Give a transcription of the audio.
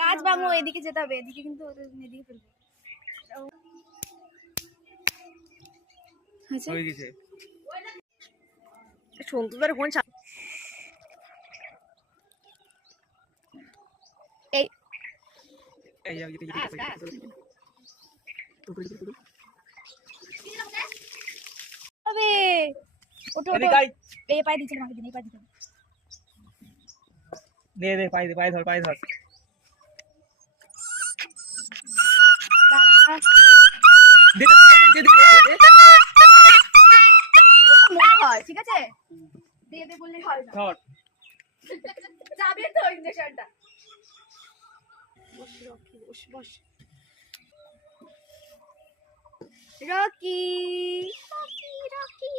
কাজ বামু এদিকে যেতে হবে, এদিকে কিন্তু এদিকে ফেলবে। হয়ে গেছে। সন্তু ধরে ফোন এই এই যাও গিয়ে হবে ওটো ওটো এই পায়ে দিতে আমাকে দিন, এই পায়ে দিতে দে দে পায়ে ধর হয়, ঠিক আছে দিয়ে দে বললেই হয় না। ধর যাবে তো ইনজেকশনটা। বস রকি, বস রকি রকি রকি।